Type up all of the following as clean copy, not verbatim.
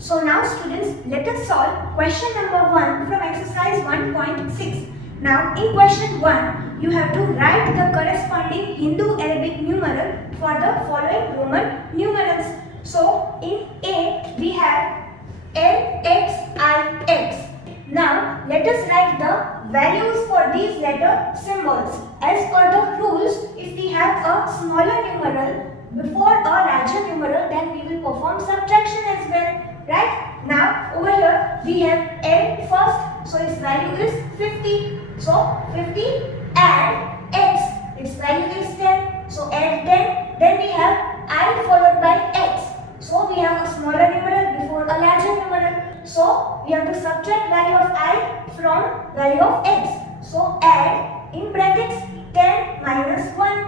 So now students, let us solve question number 1 from exercise 1.6. Now in question 1, you have to write the corresponding Hindu-Arabic numeral for the following Roman numerals. So in A, we have LXIX. Now let us write the values for these letter symbols. As per the rules, if we have a smaller numeral before a larger numeral, then we will perform subtraction as well. Right? Now over here we have L first, so its value is 50. So 50 add X, its value is 10. So add 10. Then we have I followed by X. So we have a smaller numeral before a larger numeral. So we have to subtract value of I from value of X. So add in brackets 10 minus 1.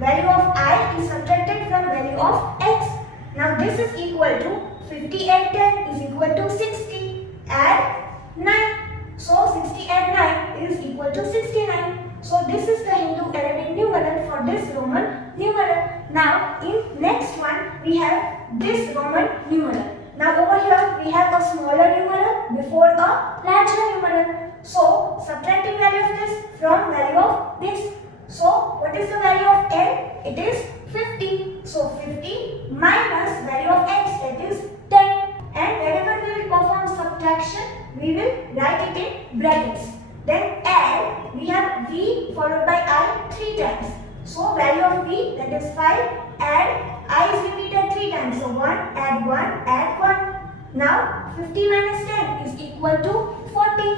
Value of I is subtracted from value of X. Now this is equal to 50 add 10 is equal to 60. Add 9. So 60 add 9 is equal to 69. So this is the Hindu-Arabic numeral for this Roman numeral. Now in next one we have this Roman numeral. Now over here we have a smaller numeral before a larger numeral. So subtracting value of this from value of this. So what is the value of L? It is 50. So 50 minus value of X, that is 10. And whenever we will perform subtraction, we will write it in brackets. Then add, we have V followed by I 3 times. So value of V, that is 5, add I is repeated 3 times. So 1, add 1, add 1. Now 50 minus 10 is equal to 40.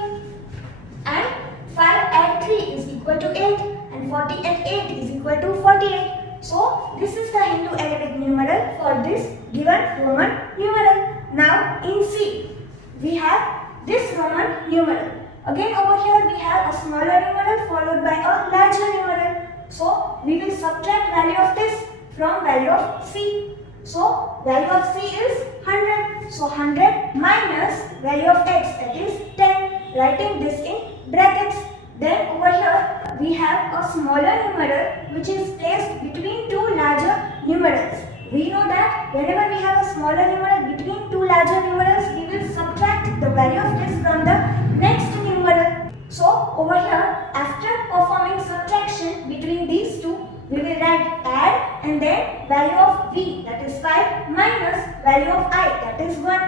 And 5 add 3 is equal to 8. And 40 add 8 is equal to 48. So this is the Hindu-Arabic numeral for this given Roman numeral. Now in C, we have this Roman numeral. Again over here we have a smaller numeral followed by a larger numeral. So we will subtract value of this from value of C. So value of C is 100. So 100 minus value of X, that is 10. Writing this in brackets. Then over here we have a smaller numeral which is placed between two larger numerals. We know that whenever we have a smaller numeral between two larger numerals, we will subtract the value of this from the next numeral. So over here, after performing subtraction between these two, we will write add and then value of V, that is 5, minus value of I, that is 1,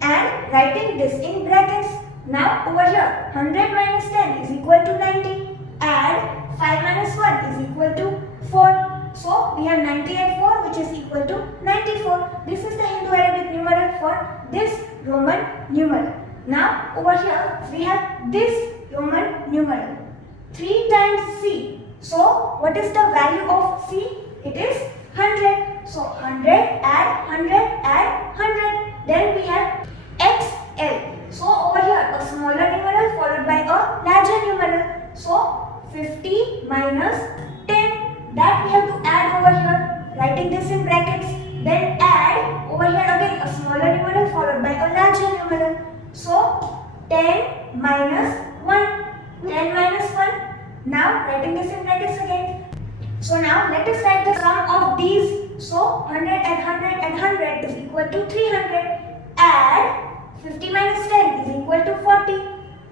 and writing this in brackets. Now over here 100 minus 10 is equal to 90. Add 5 minus 1 is equal to 4. So we have 90 and 4 which is equal to 94. This is the Hindu-Arabic numeral for this Roman numeral. Now over here we have this Roman numeral. 3 times C. So what is the value of C? It is 100. So 100 add 100 add 100. Then we have XL. So over here a smaller numeral followed by a larger numeral. So 50 minus 10, that we have to add over here, writing this in brackets. Then add over here again a smaller numeral followed by a larger numeral. So 10 minus 1, 10 minus 1. Now writing this in brackets again. So now let us write the sum of these. So 100 and 100 and 100 is equal to 300. Add 50 minus 10 is equal to 40.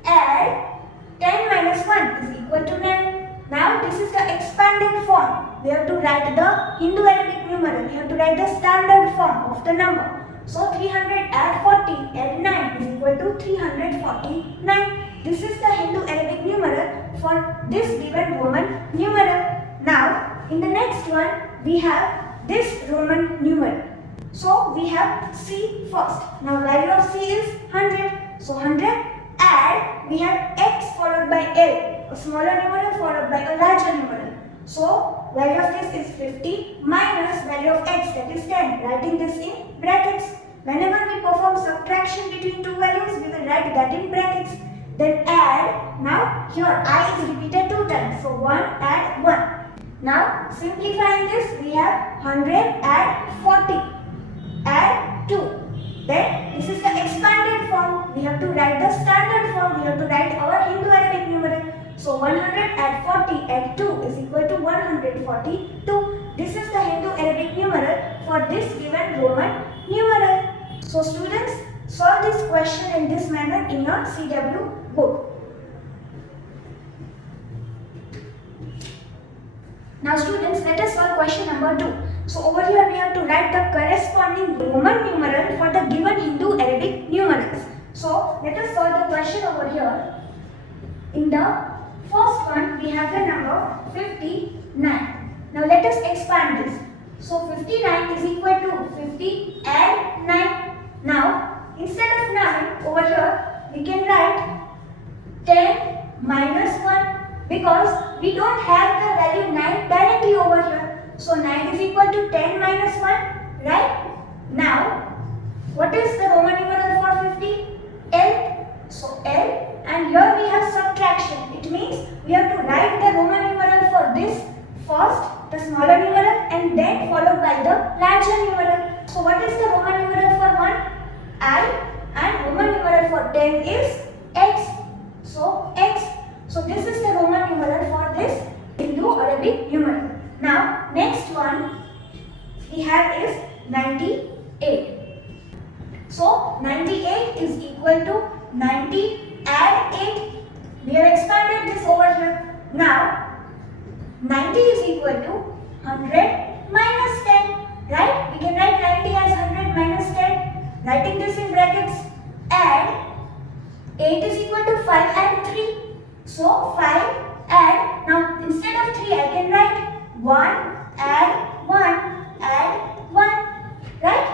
Add 10 minus 1 is equal to 9. Now this is the expanded form. We have to write the Hindu-Arabic numeral. We have to write the standard form of the number. So 300 add 40 add 9 is equal to 349. This is the Hindu-Arabic numeral for this given Roman numeral. Now in the next one we have this Roman numeral. So we have C first. Now value of C is 100. So 100 add, we have X followed by L, a smaller numeral followed by a larger numeral. So value of this is 50 minus value of X, that is 10. Writing this in brackets. Whenever we perform subtraction between two values, we will write that in brackets. Then add. Now here I is repeated 2 times. So 1 add 1. Now simplifying this, we have 100 add 40. Add 2. Then this is the expanded form. We have to write the standard form. We have to write our Hindu-Arabic numeral. So 100 add 40 add 2 is equal to 142. This is the Hindu-Arabic numeral for this given Roman numeral. So students, solve this question in this manner in your CW book. Now students, let us solve question number 2. So over here we have to write the corresponding Roman numeral for the given Hindu-Arabic numerals. So let us solve the question over here. In the first one we have the number 59. Now let us expand this. So 59 is equal to 50 add 9. Now instead of 9 over here we can write 10 minus 1 because we don't have the value 9 directly over here. So 9 is equal to 10 minus 1, right? Now what is the Roman numeral for 50? L. So L, and here we have subtraction. It means we have to write the Roman numeral for this first, the smaller numeral, and then followed by the larger numeral. So what is the Roman numeral for 1? I, and Roman numeral for 10 is X. So X. So this is the Roman numeral for this Hindu-Arabic numeral. Now next one we have is 98. So 98 is equal to 90 add 8. We have expanded this over here. Now 90 is equal to 100 minus 10. Right? We can write 90 as 100 minus 10. Writing this in brackets. Add 8 is equal to 5 and 3. So 5 add. Now instead of 3 I can write 1 add 1 add 1. Right?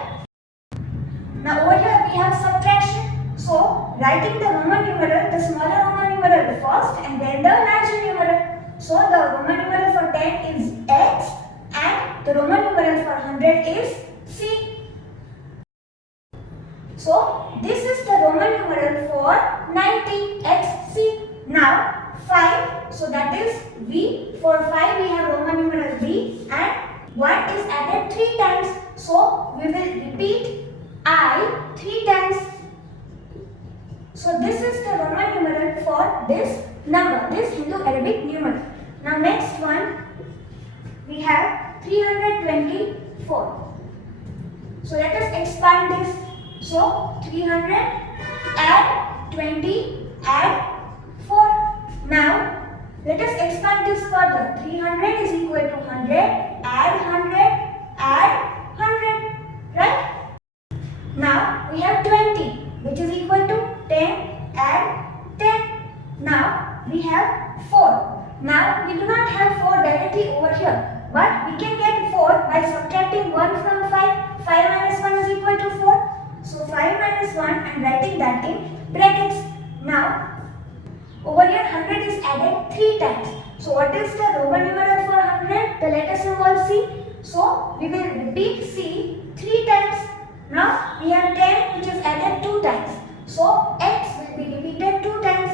Now over here we have subtraction. So writing the Roman numeral, the smaller Roman numeral first and then the larger numeral. So the Roman numeral for 10 is X and the Roman numeral for 100 is C. So this is the Roman numeral for 90 XC. Now 5, so that is V. For 5 we have Roman numeral V and 1 is added 3 times. So we will repeat I 3 times. So this is the Roman numeral for this number, this Hindu-Arabic numeral. Now next one we have 324. So let us expand this. So 300 add 20 add 4. Now let us expand this further. 300 is equal to 100 add 100 add 100. Right? Now we have 20 which is equal to 10 add 10. Now we have 4. Now we do not have 4 directly over here, but we can get 4 by subtracting 1 from 5. 5 minus 1 is equal to 4. So 5 minus 1 and writing that in brackets. Now over here 100 is added 3 times. So what is the Roman numeral for 100? The letter symbol C. So we will repeat C 3 times. Now we have 10 which is added 2 times. So X will be repeated 2 times.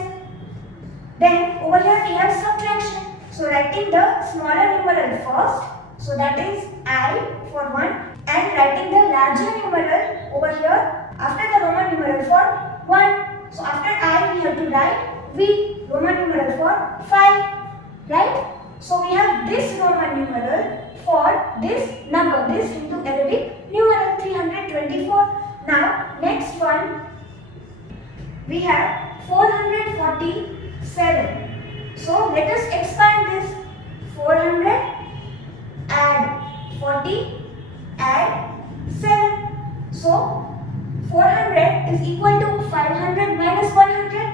Then over here we have subtraction. So writing the smaller numeral first. So that is I for 1 and writing the larger numeral over here after the Roman numeral for 1. So after I we have to write V, Roman numeral for 5. Right? So we have this Roman numeral for this number, this Hindu-Arabic numeral 324. Now next one we have 447. So let us expand this. 400 add 40 add 7. So 400 is equal to 500 minus 100.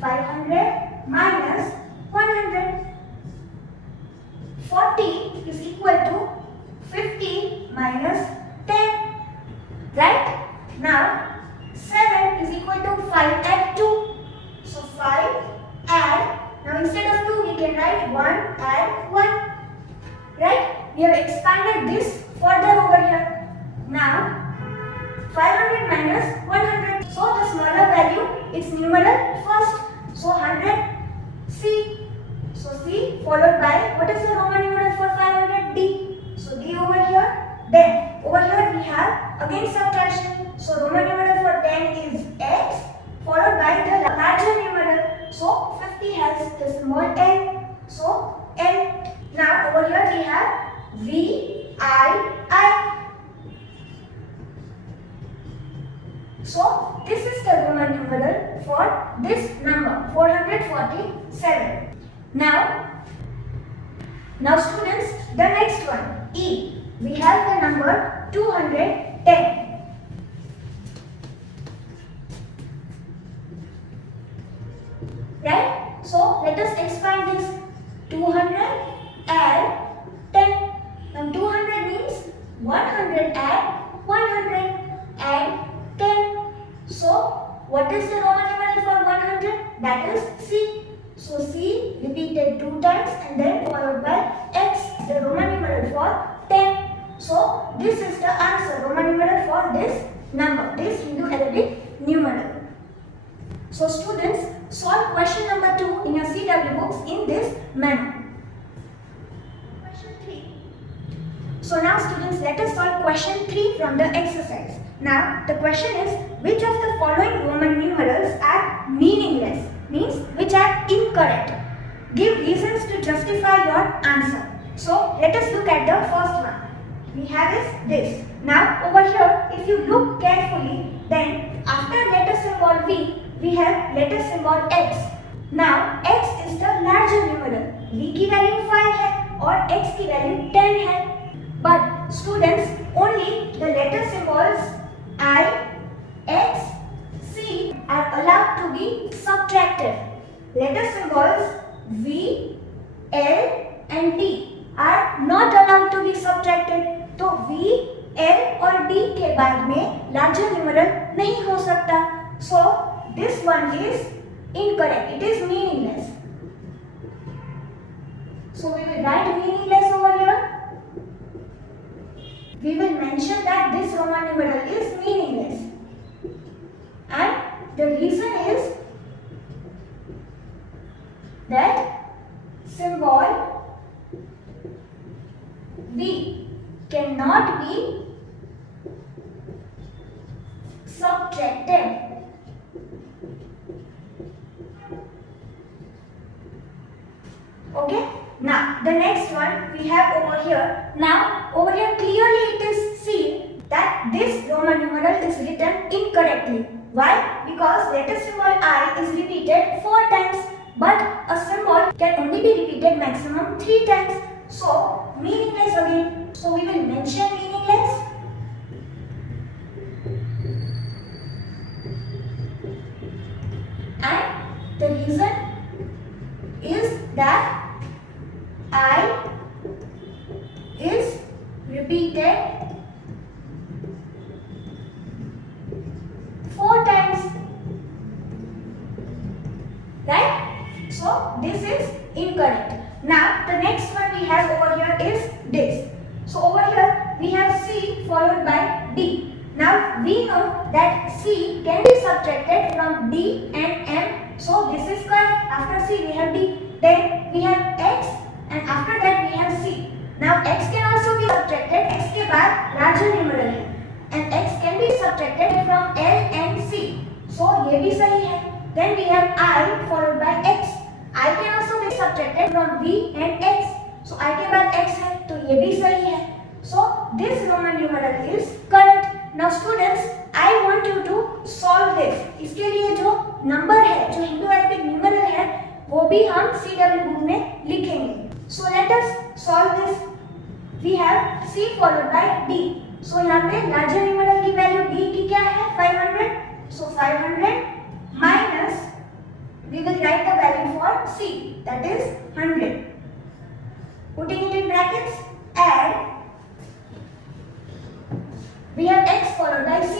500 minus 100. 40 is equal to 50 minus 10. Right? Now 7 is equal to 5 add 2. So 5 add. Now instead of 2 we can write 1 add 1. Right? We have expanded this further over here. Now 500 minus 100. So the smaller value is numeral first. So 100 C. So C followed by what is the Roman numeral for 500? D. So D over here. Then over here we have again subtraction. So Roman numeral for 10 is X followed by the larger numeral. So 50 has the small n. So N. Now over here we have V I I. So this is the Roman numeral for this number 447. Now students, the next one E. We have the number 210. Right? So let us expand this 200 and 10. Now 200 means 100 and 100 and 10. So what is the Roman numeral for 100? That is C. So C repeated 2 times and then followed by X, the Roman numeral for 10. So this is the answer, Roman numeral for this number, this Hindu Arabic numeral. So students, solve question number 2 in your CW books in this manner. Question 3. So now students, let us solve question 3 from the exercise. Now the question is, which of the following Roman numerals are meaningless? Means which are incorrect. Give reasons to justify your answer. So let us look at the first one. We have is this. Now over here, if you look carefully, then after letter symbol V, we have letter symbol X. Now X is the larger numeral. V की value 5 है और X की value 10 है. But students, only the letter symbols I, X, C are allowed to be subtracted. Letter symbols V, L and D are not allowed to be subtracted. तो V, L और D के बाद में larger numeral नहीं हो सकता. So this one is incorrect. It is meaningless. So we will write meaningless over here. We will mention that this Roman numeral is meaningless. And the reason is that symbol V cannot be subtracted. Okay. Now the next one we have over here. Now over here clearly it is seen that this Roman numeral is written incorrectly. Why? Because letter symbol I is repeated 4 times, but a symbol can only be repeated maximum 3 times. So meaningless again. So we will mention meaningless. And the reason is that I is repeated 4 times. Right? So this is incorrect. Now the next one we have over here is this. So over here we have C followed by D. Now we know that C can be subtracted from D and M. So this is correct. After C we have D. Then we have X. And after that we have C. Now X can also be subtracted. X के बाद larger numeral है. And X can be subtracted from L and C. So ये भी सही है. Then we have I followed by X. I can also be subtracted from V and X. So I के बाद X है तो ये भी सही है. So this Roman numeral is correct. Now students, I want you to solve this. इसके लिए जो number है, जो हिंदू अरेबिक numeral है, वो भी हम CW book में लिखेंगे. So let us solve this. We have C followed by D. So यहाँ पे larger numeral की value D की क्या है? 500. So 500 minus, we will write the value for C, that is 100. Putting it in brackets, add. We have X followed by C.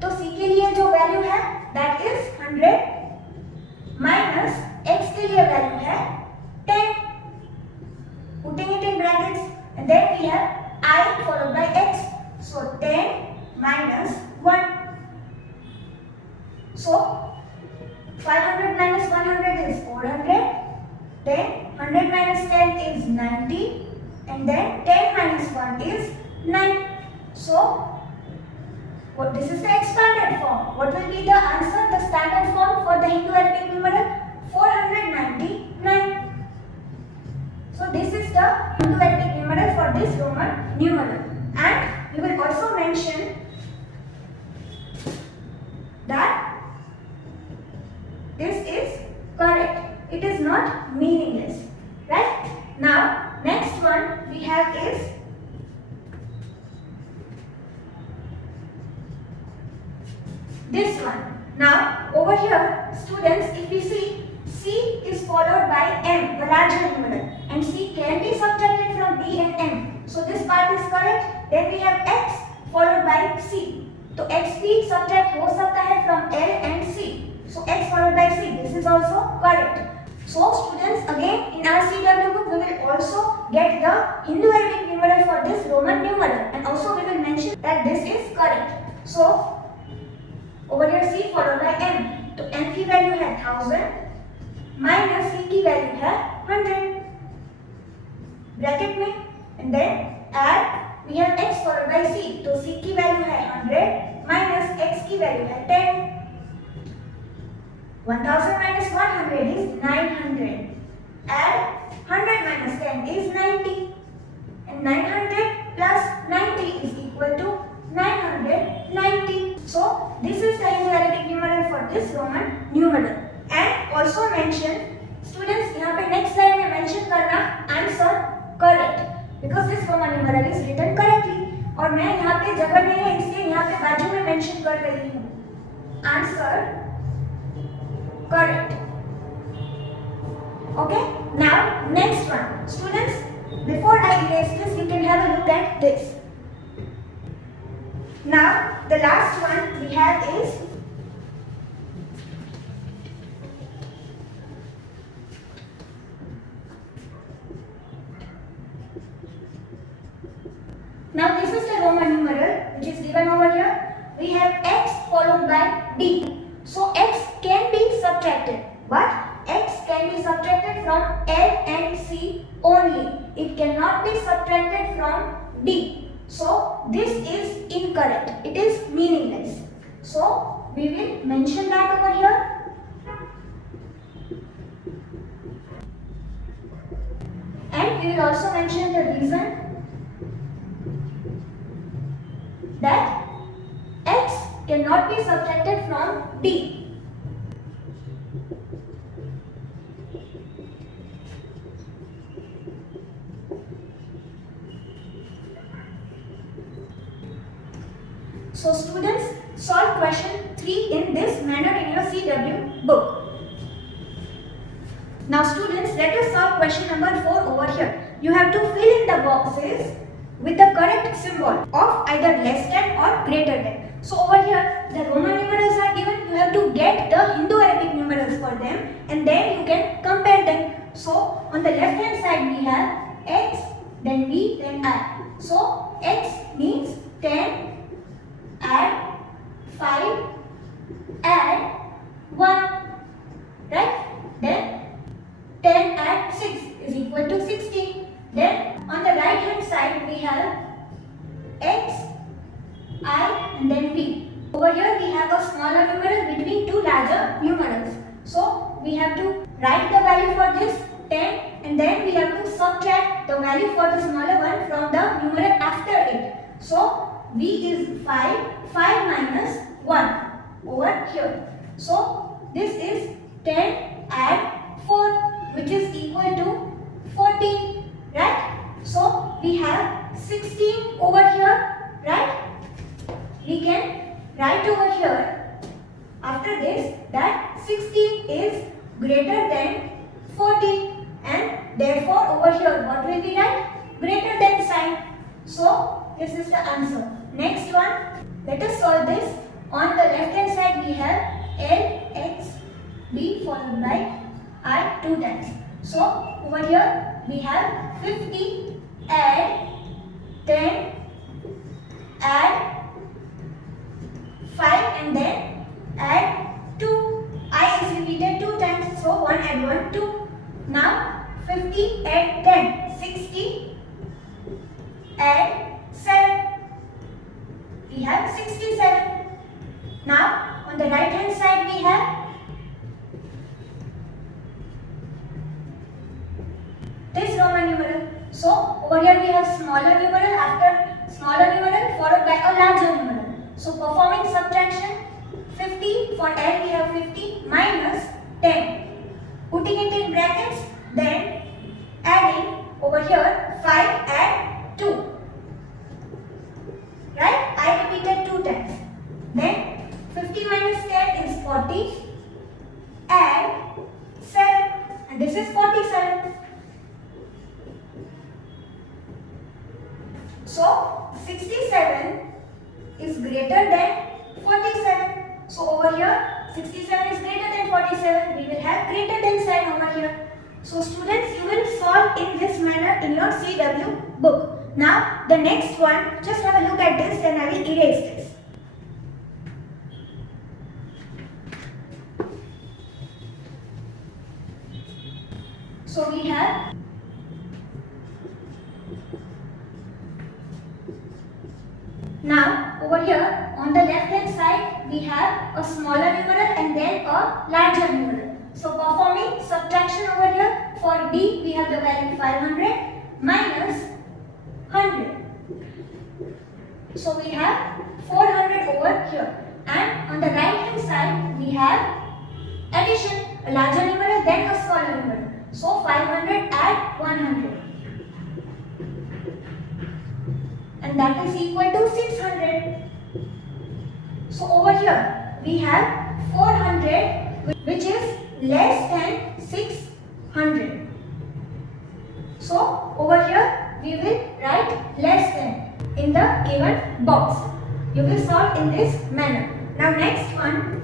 तो C के लिए जो value है, that is 100 minus X के लिए value है 10. Putting it in brackets, and then we have I followed by X. So 10 minus 1. So 500 minus 100 is 400. Then 100 minus 10 is 90. And then 10 minus 1 is 9. So this is the expanded form. What will be the answer? The standard form for the Hindu Arabic numeral 499. So this is the Hindu Arabic numeral for this Roman numeral. And we will also mention this one. Now over here, students, if we see, C is followed by M, the larger numeral, and C can be subtracted from B and M. So this part is correct. Then we have X followed by C. So X भी subtract हो सकता है from L and C. So X followed by C. This is also correct. So students, again in our CW book we will also get the Hindu-Arabic numeral for this Roman numeral, and also we will mention that this is correct. So over here C followed by M. तो M की value है 1000 minus C की value है 100 bracket में, and then add we have X followed by C. तो C की value है 100 minus X की वैल्यू है 10. 1000 minus 100 is 900. Add 100 minus 10 is 90. And 900 plus 90 is equal to 990. So this is the Hindu-Arabic numeral for this Roman numeral. And also mention, students, यहाँ पे next slide में mention करना answer correct, because this Roman numeral is written correctly. और मैं यहाँ पे जगह नहीं है इसलिए यहाँ पे बाजू में mention कर रही हूँ answer correct. Okay, now next one, students, before I erase this you can have a look at this. Now the last one we have is now this is the Roman numeral which is given over here. We have X followed by D. So X can be subtracted, but X can be subtracted from L and C only. It cannot be subtracted from D. So this is incorrect. It is meaningless. So we will mention that over here. And we will also mention the reason that X cannot be subtracted from D. So students, solve question 3 in this manner in your CW book. Now students, let us solve question number 4 over here. You have to fill in the boxes with the correct symbol of either less than or greater than. So over here the Roman numerals are given. You have to get the Hindu-Arabic numerals for them, and then you can compare them. So on the left hand side we have X, then V, then I. So X means 10, add 5, add 1, right? Then 10 add 6 is equal to 16. Then on the right hand side we have X, I, and then V. Over here we have a smaller numeral between two larger numerals. So we have to write the value for this 10, and then we have to subtract the value for the smaller one from the numeral after it. So V is 5, 5 minus 1 over here. So this is 10 add 4, which is equal to 14, right? So we have 16 over here, right? We can write over here after this that 16 is greater than 14, and therefore over here what will we write? Greater than sign. So this is the answer. Next one, let us solve this. On the left hand side we have L, X, B followed by I 2 times. So over here we have 50, add 10, add 5, and then add 2. I is repeated 2 times, so 1 add 1, 2. Now 50 add 10, 60, add 7. We have 67. Now on the right hand side we have this Roman numeral. So over here we have smaller numeral after smaller numeral followed by a larger numeral. So performing subtraction, 50 for L we have 50 minus 10. Putting it in brackets, then adding over here 5 add 2. Right? I repeated 2 times. Then 50 minus greater than 47. So over here 67 is greater than 47. We will have greater than sign over here. So students, you will solve in this manner in your CW book. Now the next one, just have a look at this and I will erase this. So we have now over here on the left hand side we have a smaller numeral and then a larger numeral. So performing subtraction over here, for D we have the value 500 minus 100. So we have 400 over here, and on the right hand side we have addition, a larger numeral then a smaller numeral. So 500 add 100, and that is equal to 600. So over here we have 400 which is less than 600. So over here we will write less than in the given box. You will solve in this manner. Now next one,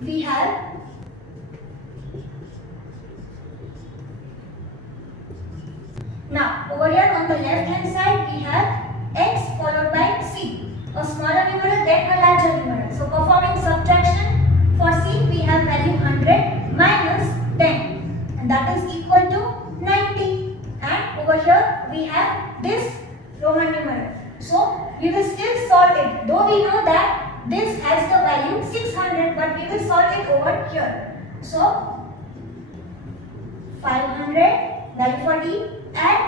we have now over here on the left hand side we have x followed by c, a smaller numeral then a larger numeral. So performing subtraction, for c we have value 100 minus 10, and that is equal to 90. And over here we have this Roman numeral. So we will still solve it, though we know that this has the value 600, but we will solve it over here. So 500 value for D and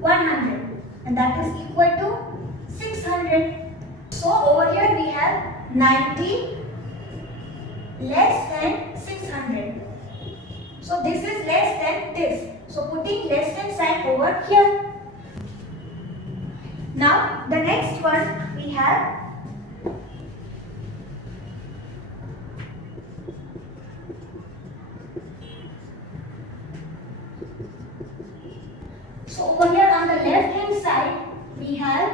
100, and that is equal to 600. So over here we have 90 less than 600. So this is less than this. So putting less than sign over here. Now the next one we have over here on the left hand side we have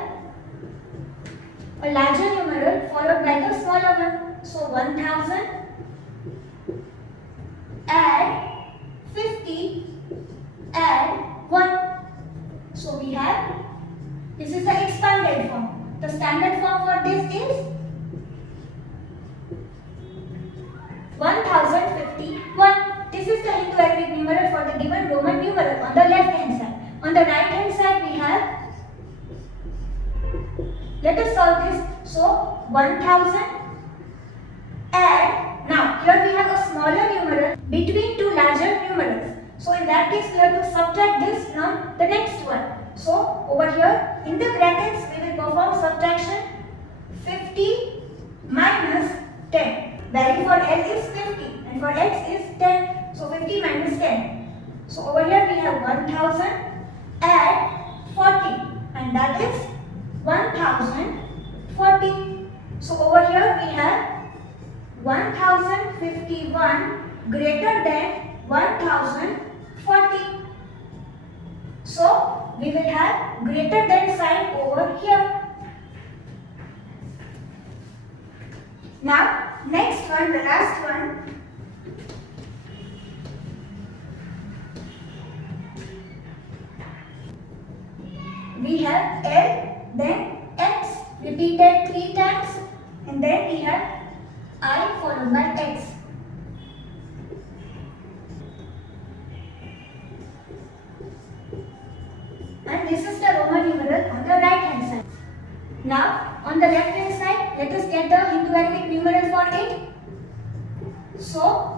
a larger numeral followed by the smaller one. So 1000 add 50 add 1. So we have, this is the expanded form. The standard form for this is 1051. This is the Hindu-Arabic numeral for the given Roman numeral on the left hand side. On the right hand side we have, let us solve this. So 1000 add, now here we have a smaller numeral between two larger numerals. So in that case we have to subtract this from the next one. So over here in the brackets we will perform subtraction. 50 minus 10. Value for L is 50 and for X is 10. So 50 minus 10. So over here we have 1000 add 40, and that is 1040. So over here we have 1051 greater than 1040. So we will have greater than sign over here. Now next one, the last one. We have L, then X repeated 3 times, and then we have I followed by X. And this is the Roman numeral on the right hand side. Now on the left hand side, let us get the Hindu-Arabic numeral for it. So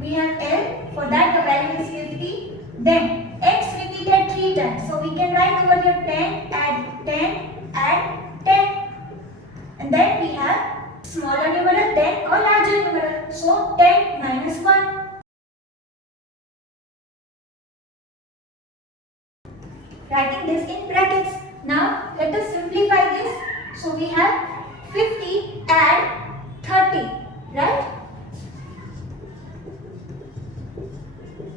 we have L, for that the value is 50, then X repeated 3 times. So we can write over here 10 add 10 add 10. And then we have smaller numeral then a larger numeral. So 10 minus 1. Writing this in brackets. Now let us simplify this. So we have 50 add 30, right?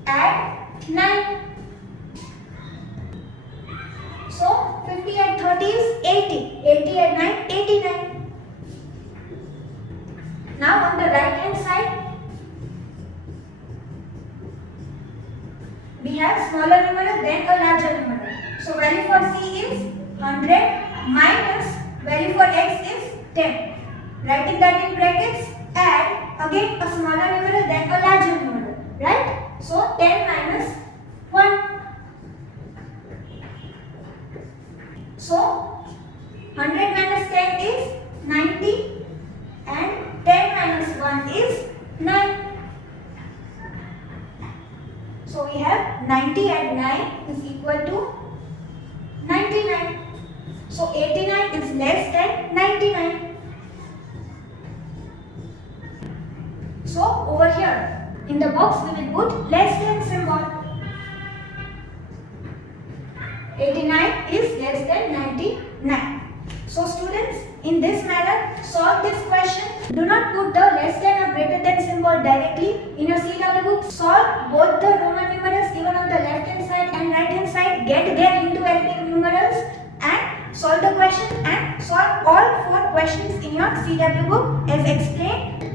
Add 9. So 50 at 30 is 80. 80 at 9, 89. Now on the right hand side, we have smaller numeral then a larger numeral. So value for C is 100 minus value for X is 10. Writing that in brackets, add again a smaller numeral then a larger numeral. Right? So 10 minus 1. So 100 minus 10 is 90 and 10 minus 1 is 9. So we have 90 at 9 is equal to 99. So 89 is less than 99. So over here in the box we will put less than symbol. 89 is less than 99. So students, in this manner solve this question. Do not put the less than or greater than symbol directly in your CW book. Solve both the Roman numerals given on the left hand side and right hand side. Get their into Arabic numerals and solve the question and solve all 4 questions in your CW book as explained.